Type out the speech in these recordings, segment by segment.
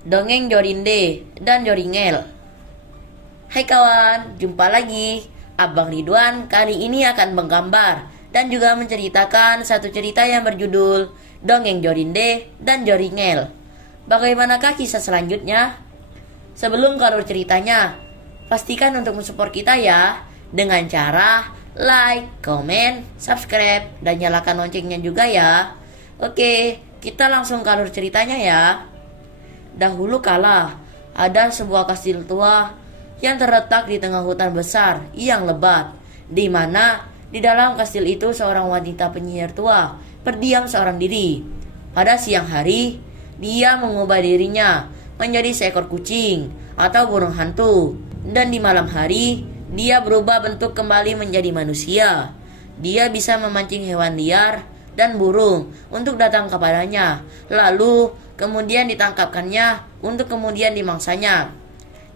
Dongeng Jorinde dan Joringel. Hai kawan, jumpa lagi. Abang Ridwan kali ini akan menggambar dan juga menceritakan satu cerita yang berjudul Dongeng Jorinde dan Joringel. Bagaimanakah kisah selanjutnya? Sebelum ke alur ceritanya, pastikan untuk mensupport kita ya, dengan cara like, komen, subscribe, dan nyalakan loncengnya juga ya. Oke, kita langsung ke alur ceritanya ya. Dahulu kala, ada sebuah kastil tua yang terletak di tengah hutan besar yang lebat, di mana di dalam kastil itu seorang wanita penyihir tua berdiam seorang diri. Pada siang hari, dia mengubah dirinya menjadi seekor kucing atau burung hantu, dan di malam hari, dia berubah bentuk kembali menjadi manusia. Dia bisa memancing hewan liar dan burung untuk datang kepadanya, lalu kemudian ditangkapkannya untuk kemudian dimangsanya.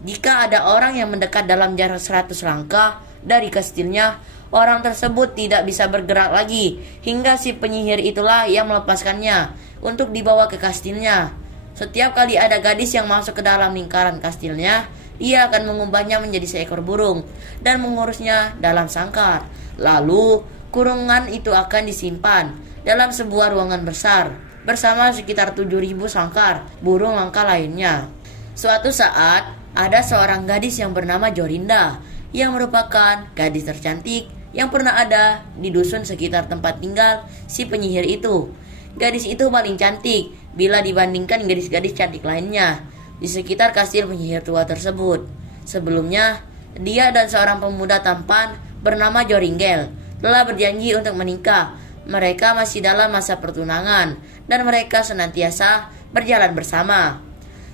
Jika ada orang yang mendekat dalam jarak 100 langkah dari kastilnya, orang tersebut tidak bisa bergerak lagi hingga si penyihir itulah yang melepaskannya untuk dibawa ke kastilnya. Setiap kali ada gadis yang masuk ke dalam lingkaran kastilnya, dia akan mengubahnya menjadi seekor burung dan mengurusnya dalam sangkar. Lalu kurungan itu akan disimpan dalam sebuah ruangan besar bersama sekitar 7.000 sangkar burung langka lainnya. Suatu saat, ada seorang gadis yang bernama Jorinda, yang merupakan gadis tercantik yang pernah ada di dusun sekitar tempat tinggal si penyihir itu. Gadis itu paling cantik bila dibandingkan gadis-gadis cantik lainnya di sekitar kastil penyihir tua tersebut. Sebelumnya, dia dan seorang pemuda tampan bernama Joringel telah berjanji untuk menikah. Mereka masih dalam masa pertunangan dan mereka senantiasa berjalan bersama.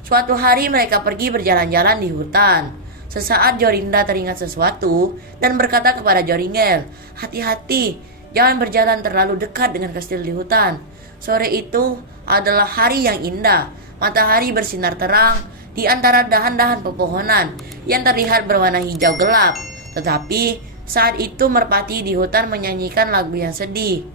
Suatu hari mereka pergi berjalan-jalan di hutan. Sesaat Jorinda teringat sesuatu dan berkata kepada Joringel, "Hati-hati, jangan berjalan terlalu dekat dengan kastil di hutan. Sore itu adalah hari yang indah. Matahari bersinar terang di antara dahan-dahan pepohonan yang terlihat berwarna hijau gelap. Tetapi saat itu merpati di hutan menyanyikan lagu yang sedih."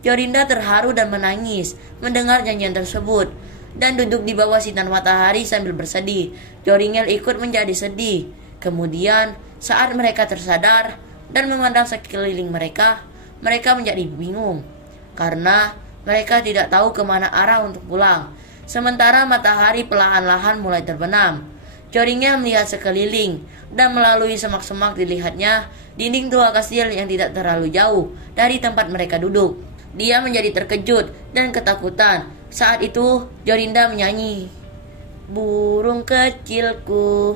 Jorinda terharu dan menangis mendengar nyanyian tersebut dan duduk di bawah sinar matahari sambil bersedih. Joringel ikut menjadi sedih. Kemudian saat mereka tersadar dan memandang sekeliling mereka menjadi bingung karena mereka tidak tahu kemana arah untuk pulang. Sementara matahari perlahan-lahan mulai terbenam. Joringel melihat sekeliling dan melalui semak-semak dilihatnya dinding tua kastil yang tidak terlalu jauh dari tempat mereka duduk. Dia menjadi terkejut dan ketakutan. Saat itu Jorinda menyanyi, "Burung kecilku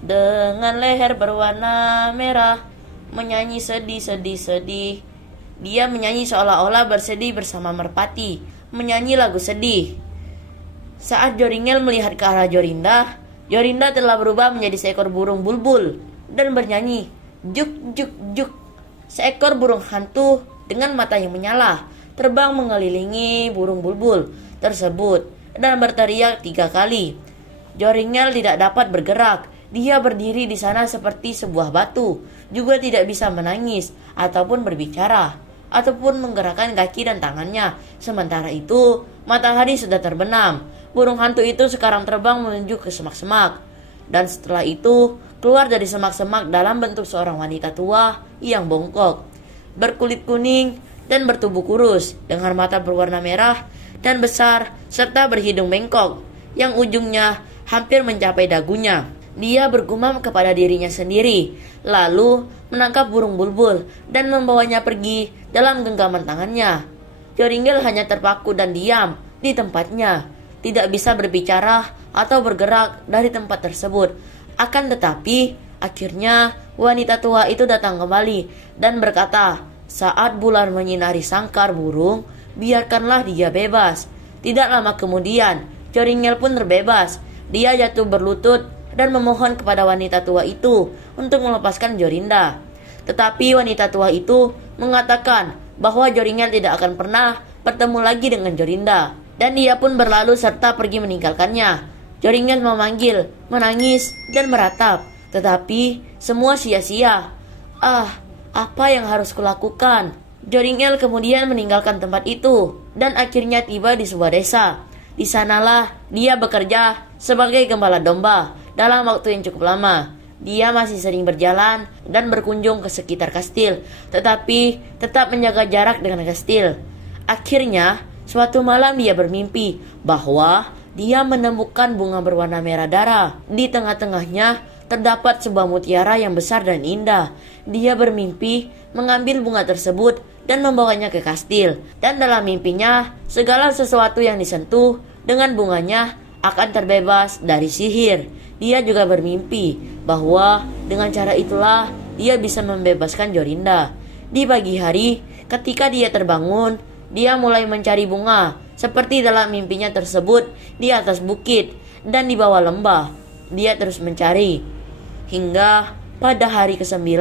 dengan leher berwarna merah menyanyi sedih. Dia menyanyi seolah-olah bersedih bersama merpati, menyanyi lagu sedih. Saat Joringel melihat ke arah Jorinda, Jorinda telah berubah menjadi seekor burung bulbul dan bernyanyi, "Juk juk juk." Seekor burung hantu dengan mata yang menyala terbang mengelilingi burung bulbul tersebut dan berteriak 3 kali. Joringel tidak dapat bergerak. Dia berdiri di sana seperti sebuah batu, juga tidak bisa menangis ataupun berbicara ataupun menggerakkan kaki dan tangannya. Sementara itu, matahari sudah terbenam. Burung hantu itu sekarang terbang menuju ke semak-semak, dan setelah itu keluar dari semak-semak dalam bentuk seorang wanita tua yang bongkok, berkulit kuning dan bertubuh kurus, dengan mata berwarna merah dan besar serta berhidung bengkok yang ujungnya hampir mencapai dagunya. Dia bergumam kepada dirinya sendiri, lalu menangkap burung bulbul dan membawanya pergi dalam genggaman tangannya. Joringel hanya terpaku dan diam di tempatnya, tidak bisa berbicara atau bergerak dari tempat tersebut. Akan tetapi, akhirnya wanita tua itu datang kembali dan berkata, "Saat bulan menyinari sangkar burung, biarkanlah dia bebas." Tidak lama kemudian, Joringel pun terbebas. Dia jatuh berlutut dan memohon kepada wanita tua itu untuk melepaskan Jorinda. Tetapi wanita tua itu mengatakan bahwa Joringel tidak akan pernah bertemu lagi dengan Jorinda, dan dia pun berlalu serta pergi meninggalkannya. Joringel memanggil, menangis, dan meratap, tetapi semua sia-sia. Apa yang harus kulakukan? Joringel kemudian meninggalkan tempat itu dan akhirnya tiba di sebuah desa. Di sanalah dia bekerja sebagai gembala domba dalam waktu yang cukup lama. Dia masih sering berjalan dan berkunjung ke sekitar kastil, tetapi tetap menjaga jarak dengan kastil. Akhirnya, suatu malam dia bermimpi bahwa dia menemukan bunga berwarna merah darah. Di tengah-tengahnya terdapat sebuah mutiara yang besar dan indah. Dia bermimpi mengambil bunga tersebut dan membawanya ke kastil. Dan dalam mimpinya, segala sesuatu yang disentuh dengan bunganya akan terbebas dari sihir. Dia juga bermimpi bahwa dengan cara itulah dia bisa membebaskan Jorinda. Di pagi hari, ketika dia terbangun, dia mulai mencari bunga, seperti dalam mimpinya tersebut di atas bukit dan di bawah lembah. Dia terus mencari, hingga pada hari ke-9,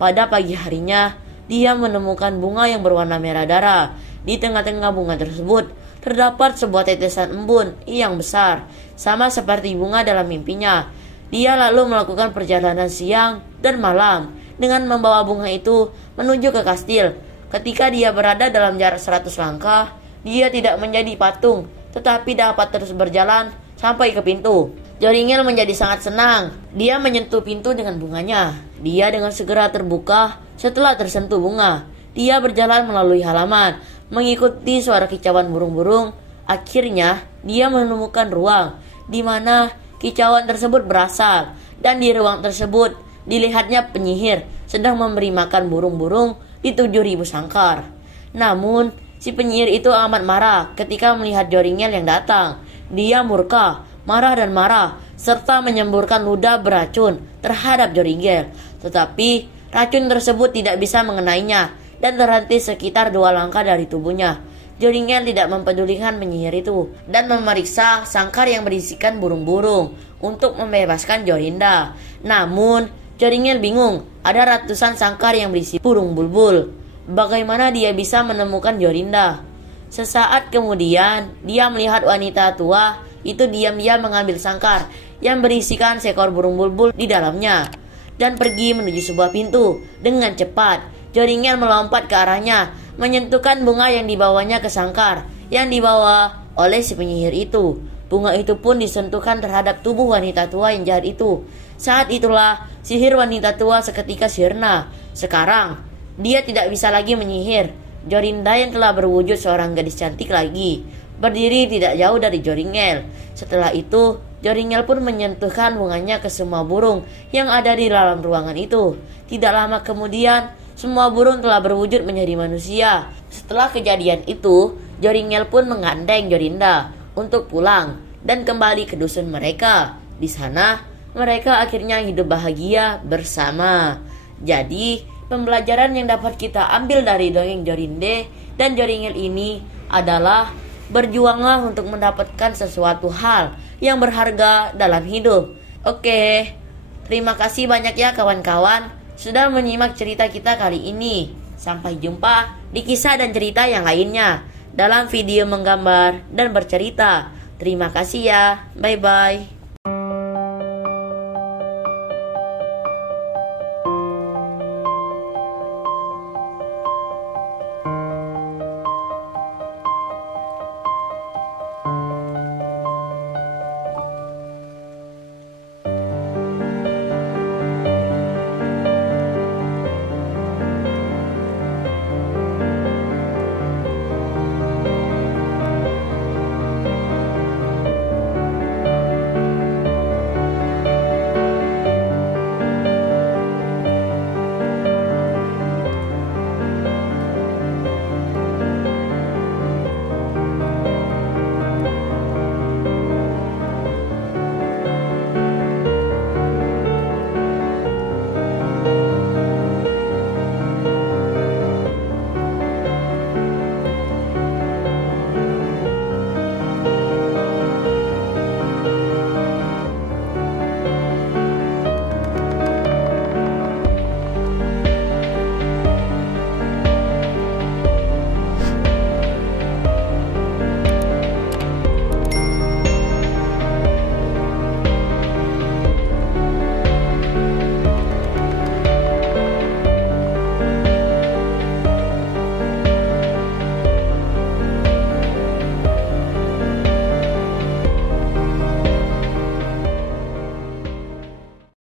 pada pagi harinya, dia menemukan bunga yang berwarna merah darah. Di tengah-tengah bunga tersebut, terdapat sebuah tetesan embun yang besar, sama seperti bunga dalam mimpinya. Dia lalu melakukan perjalanan siang dan malam dengan membawa bunga itu menuju ke kastil. Ketika dia berada dalam jarak 100 langkah, dia tidak menjadi patung, tetapi dapat terus berjalan sampai ke pintu. Joringel menjadi sangat senang. Dia menyentuh pintu dengan bunganya. Dia dengan segera terbuka setelah tersentuh bunga. Dia berjalan melalui halaman, mengikuti suara kicauan burung-burung. Akhirnya, dia menemukan ruang di mana kicauan tersebut berasal. Dan di ruang tersebut, dilihatnya penyihir sedang memberi makan burung-burung di 7.000 sangkar. Namun, si penyihir itu amat marah ketika melihat Joringel yang datang. Dia murka, marah dan marah, serta menyemburkan ludah beracun terhadap Joringel. Tetapi, racun tersebut tidak bisa mengenainya dan terhenti sekitar 2 langkah dari tubuhnya. Joringel tidak mempedulikan penyihir itu dan memeriksa sangkar yang berisikan burung-burung untuk membebaskan Jorinda. Namun, Joringel bingung, ada ratusan sangkar yang berisi burung bulbul. Bagaimana dia bisa menemukan Jorinda? Sesaat kemudian, dia melihat wanita tua itu diam-diam mengambil sangkar yang berisikan seekor burung bulbul di dalamnya dan pergi menuju sebuah pintu. Dengan cepat, Joringel melompat ke arahnya, menyentuhkan bunga yang dibawanya ke sangkar yang dibawa oleh si penyihir itu. Bunga itu pun disentuhkan terhadap tubuh wanita tua yang jahat itu. Saat itulah sihir wanita tua seketika sirna. Sekarang, dia tidak bisa lagi menyihir. Jorinda yang telah berwujud seorang gadis cantik lagi berdiri tidak jauh dari Joringel. Setelah itu, Joringel pun menyentuhkan bunganya ke semua burung yang ada di dalam ruangan itu. Tidak lama kemudian, semua burung telah berwujud menjadi manusia. Setelah kejadian itu, Joringel pun menggandeng Jorinda untuk pulang dan kembali ke dusun mereka. Di sana, mereka akhirnya hidup bahagia bersama. Jadi, pembelajaran yang dapat kita ambil dari dongeng Jorinde dan Joringel ini adalah berjuanglah untuk mendapatkan sesuatu hal yang berharga dalam hidup. Oke, terima kasih banyak ya kawan-kawan sudah menyimak cerita kita kali ini. Sampai jumpa di kisah dan cerita yang lainnya dalam video menggambar dan bercerita. Terima kasih ya, bye-bye.